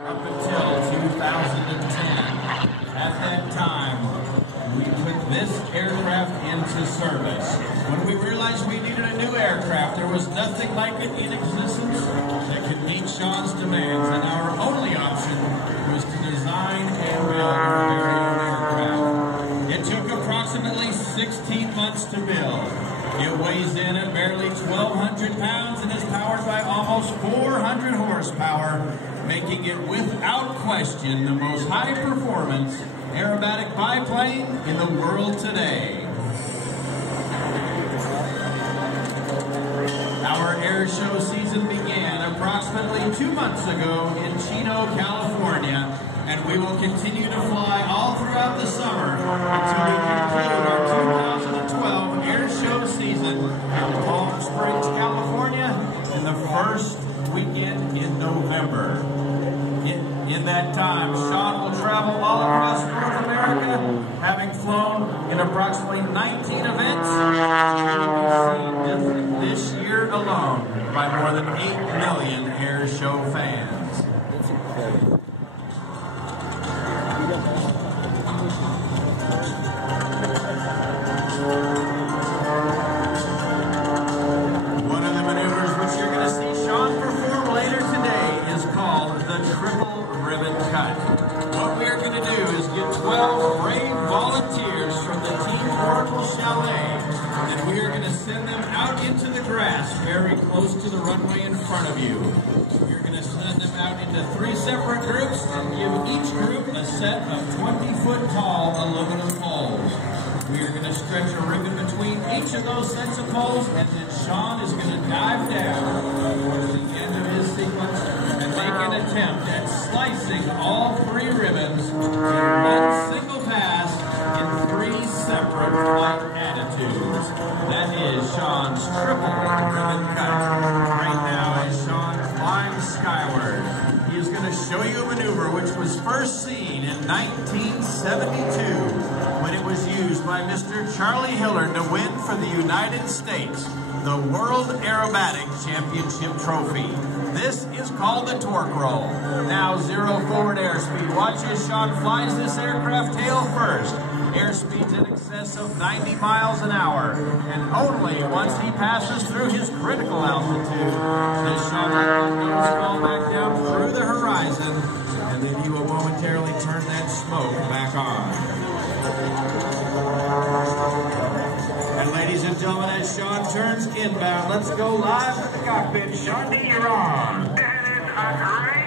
Up until 2010, at that time, we put this aircraft into service. When we realized we needed a new aircraft, there was nothing like it in existence that could meet Sean's demands, and our only option was to design and build our very own aircraft. It took approximately 16 months to build. It weighs in at barely 1,200 pounds and is powered by almost 400 horsepower, making it without question the most high-performance aerobatic biplane in the world today. Our air show season began approximately 2 months ago in Chino, California, and we will continue to fly all throughout the summer until we conclude our 2012 air show season in Palm Springs, California, in the first weekend in November. In that time, Sean will travel all across North America, having flown in approximately 19 events. He will be seen this year alone by more than 8 million air show fans. One of the maneuvers which you're going to see Sean perform later today is called the Triple Ribbon Cut. What we are going to do is get 12 brave volunteers from the Team Oracle Chalet, and we are going to send them out into the grass very close to the runway in front of you. We're going to send them out into 3 separate groups and give each group a set of 20-foot tall aluminum poles. We are going to stretch a ribbon between each of those sets of poles, and then Sean is going to dive down towards the end of his sequence and make an attempt at slicing all 3 ribbons in one single pass in 3 separate flight attitudes. That is Sean's triple ribbon cut. Right now, as Sean climbs skyward, he is going to show you a maneuver which was first seen in 1972 when it was used by Mr. Charlie Hillard to win for the United States the World Aerobatic Championship Trophy. This is called the torque roll. Now 0 forward airspeed. Watch as Sean flies this aircraft tail first. Airspeed's in excess of 90 miles an hour, and only once he passes through his critical altitude does Sean let that nose fall back down through the horizon, and then he will momentarily turn that smoke back on. And ladies and gentlemen, as Sean turns inbound, let's go live to the cockpit. Sean D, you're on. That is a great